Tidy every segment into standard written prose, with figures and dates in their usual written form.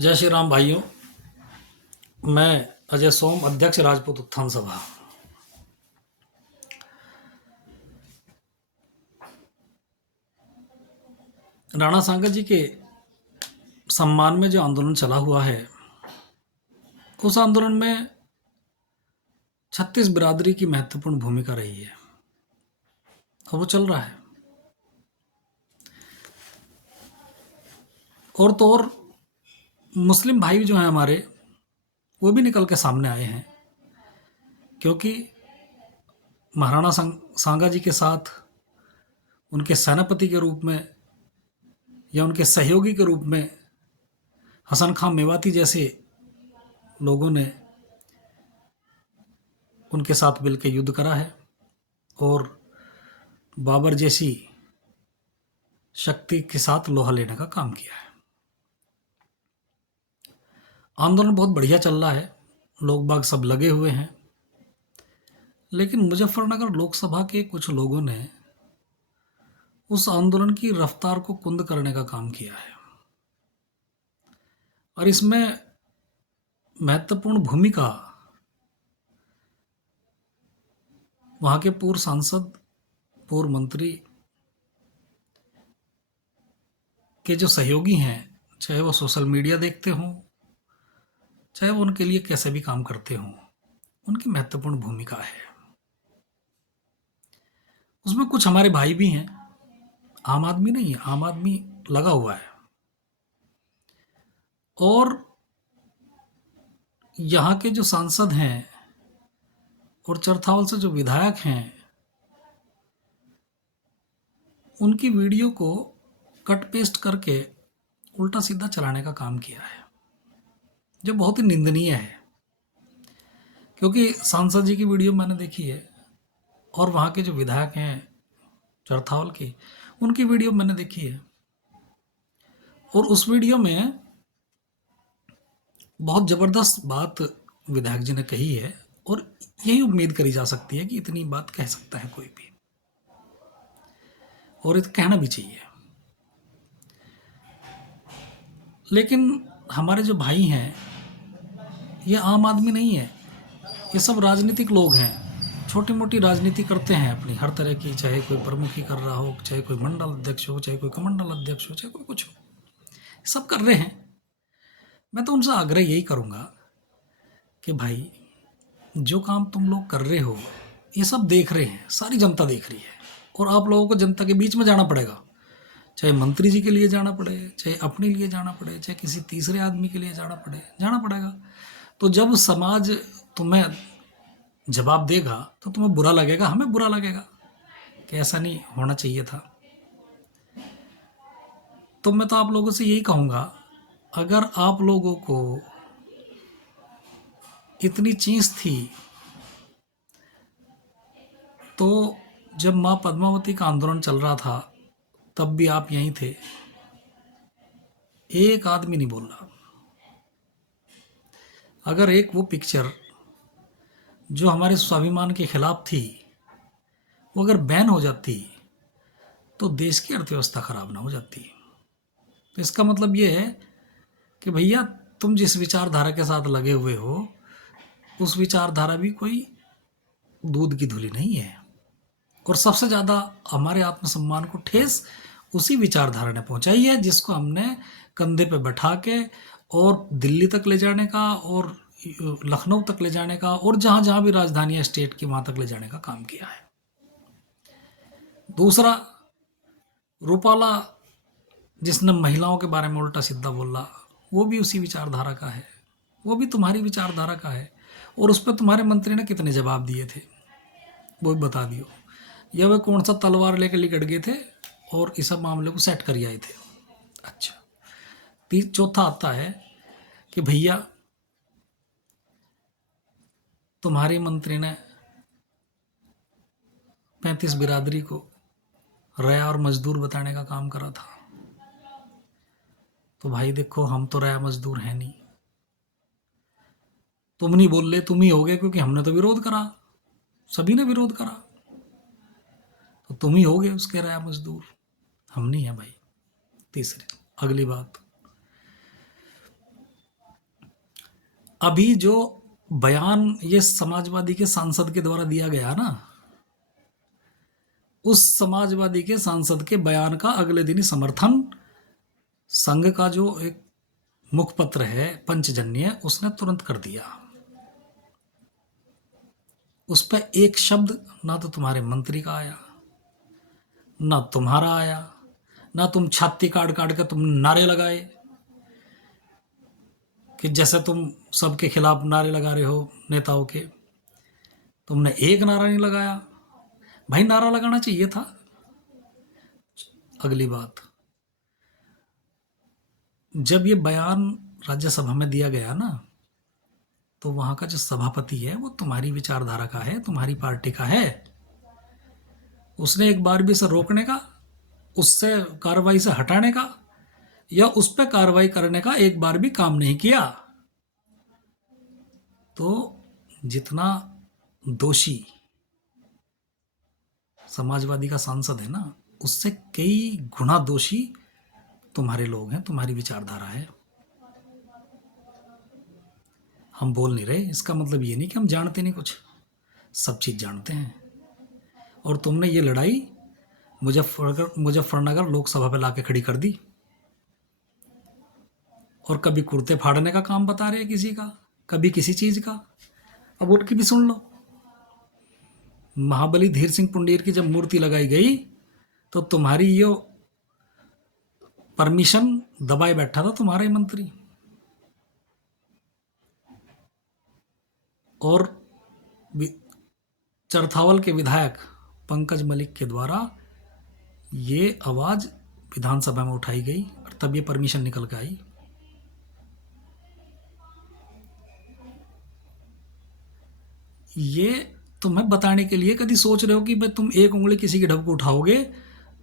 जय श्री राम भाइयों। मैं अजय सोम, अध्यक्ष राजपूत उत्थान सभा। राणा सांगा जी के सम्मान में जो आंदोलन चला हुआ है, उस आंदोलन में छत्तीस बिरादरी की महत्वपूर्ण भूमिका रही है और वो चल रहा है। और तो और मुस्लिम भाई जो हैं हमारे, वो भी निकल के सामने आए हैं, क्योंकि महाराणा सांगा जी के साथ उनके सेनापति के रूप में या उनके सहयोगी के रूप में हसन खां मेवाती जैसे लोगों ने उनके साथ मिलकर युद्ध करा है और बाबर जैसी शक्ति के साथ लोहा लेने का काम किया है। आंदोलन बहुत बढ़िया चल रहा है, लोग बाग सब लगे हुए हैं, लेकिन मुजफ्फरनगर लोकसभा के कुछ लोगों ने उस आंदोलन की रफ्तार को कुंद करने का काम किया है और इसमें महत्वपूर्ण भूमिका वहां के पूर्व सांसद, पूर्व मंत्री के जो सहयोगी हैं, चाहे वो सोशल मीडिया देखते हों, चाहे वो उनके लिए कैसे भी काम करते हों, उनकी महत्वपूर्ण भूमिका है। उसमें कुछ हमारे भाई भी हैं, आम आदमी नहीं है, आम आदमी लगा हुआ है। और यहाँ के जो सांसद हैं और चरथावल से जो विधायक हैं, उनकी वीडियो को कट पेस्ट करके उल्टा सीधा चलाने का काम किया है, जो बहुत ही निंदनीय है। क्योंकि सांसद जी की वीडियो मैंने देखी है और वहाँ के जो विधायक हैं चरथावल के, उनकी वीडियो मैंने देखी है, और उस वीडियो में बहुत ज़बरदस्त बात विधायक जी ने कही है और यही उम्मीद करी जा सकती है कि इतनी बात कह सकता है कोई भी, और ये कहना भी चाहिए। लेकिन हमारे जो भाई हैं, ये आम आदमी नहीं है, ये सब राजनीतिक लोग हैं, छोटी मोटी राजनीति करते हैं अपनी हर तरह की, चाहे कोई प्रमुखी कर रहा हो, चाहे कोई मंडल अध्यक्ष हो, चाहे कोई कमंडल अध्यक्ष हो, चाहे कोई कुछ हो, सब कर रहे हैं। मैं तो उनसे आग्रह यही करूँगा कि भाई, जो काम तुम लोग कर रहे हो, ये सब देख रहे हैं, सारी जनता देख रही है, और आप लोगों को जनता के बीच में जाना पड़ेगा, चाहे मंत्री जी के लिए जाना पड़े, चाहे अपने लिए जाना पड़े, चाहे किसी तीसरे आदमी के लिए जाना पड़ेगा। तो जब समाज तुम्हें जवाब देगा तो तुम्हें बुरा लगेगा, हमें बुरा लगेगा कि ऐसा नहीं होना चाहिए था। तो मैं तो आप लोगों से यही कहूँगा, अगर आप लोगों को इतनी चीज़ थी तो जब माँ पद्मावती का आंदोलन चल रहा था तब भी आप यहीं थे, एक आदमी नहीं बोल रहा। अगर एक वो पिक्चर जो हमारे स्वाभिमान के खिलाफ थी, वो अगर बैन हो जाती तो देश की अर्थव्यवस्था खराब ना हो जाती। तो इसका मतलब ये है कि भैया, तुम जिस विचारधारा के साथ लगे हुए हो, उस विचारधारा भी कोई दूध की धुली नहीं है, और सबसे ज़्यादा हमारे आत्मसम्मान को ठेस उसी विचारधारा ने पहुंचाई है, जिसको हमने कंधे पे बैठा के और दिल्ली तक ले जाने का और लखनऊ तक ले जाने का और जहाँ जहाँ भी राजधानी है स्टेट की, वहाँ तक ले जाने का काम किया है। दूसरा, रूपाला जिसने महिलाओं के बारे में उल्टा सीधा बोला, वो भी उसी विचारधारा का है, वो भी तुम्हारी विचारधारा का है, और उस पर तुम्हारे मंत्री ने कितने जवाब दिए थे वो भी बता दियो, या वे कौन सा तलवार लेकर लिकट गए थे और इस सब मामले को सेट कर आए थे। अच्छा, चौथा आता है कि भैया, तुम्हारे मंत्री ने 35 बिरादरी को रया और मजदूर बताने का काम करा था। तो भाई देखो, हम तो रया मजदूर हैं नहीं, तुम नहीं बोल रहे, तुम ही हो गए, क्योंकि हमने तो विरोध करा, सभी ने विरोध करा, तो तुम ही हो गए उसके रया मजदूर, हम नहीं है भाई। तीसरे, अगली बात, अभी जो बयान ये समाजवादी के सांसद के द्वारा दिया गया ना, उस समाजवादी के सांसद के बयान का अगले दिन ही समर्थन संघ का जो एक मुखपत्र है पंचजन्य, उसने तुरंत कर दिया। उस पर एक शब्द ना तो तुम्हारे मंत्री का आया, ना तुम्हारा आया, ना तुम छाती काट काट के तुम नारे लगाए कि जैसे तुम सबके खिलाफ नारे लगा रहे हो नेताओं के। तुमने एक नारा नहीं लगाया। भाई नारा लगाना चाहिए था। अगली बात, जब ये बयान राज्यसभा में दिया गया ना, तो वहां का जो सभापति है वो तुम्हारी विचारधारा का है, तुम्हारी पार्टी का है। उसने एक बार भी इसे रोकने का, उससे कार्रवाई से हटाने का या उस पर कार्रवाई करने का एक बार भी काम नहीं किया। तो जितना दोषी समाजवादी का सांसद है ना, उससे कई गुना दोषी तुम्हारे लोग हैं, तुम्हारी विचारधारा है। हम बोल नहीं रहे, इसका मतलब ये नहीं कि हम जानते नहीं कुछ, सब चीज़ जानते हैं। और तुमने ये लड़ाई मुजफ्फरनगर लोकसभा पे लाके खड़ी कर दी। और कभी कुर्ते फाड़ने का काम बता रहे हैं किसी का, कभी किसी चीज़ का। अब उनकी भी सुन लो। महाबली धीर सिंह पुंडीर की जब मूर्ति लगाई गई तो तुम्हारी ये परमिशन दबाए बैठा था तुम्हारा ही मंत्री। और चरथावल के विधायक पंकज मलिक के द्वारा ये आवाज विधानसभा में उठाई गई और तब ये परमिशन निकल के आई। ये तुम्हें बताने के लिए, कभी सोच रहे हो कि भाई तुम एक उंगली किसी की ढबको उठाओगे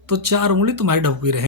तो चार उंगली तुम्हारी ढबकी रहे।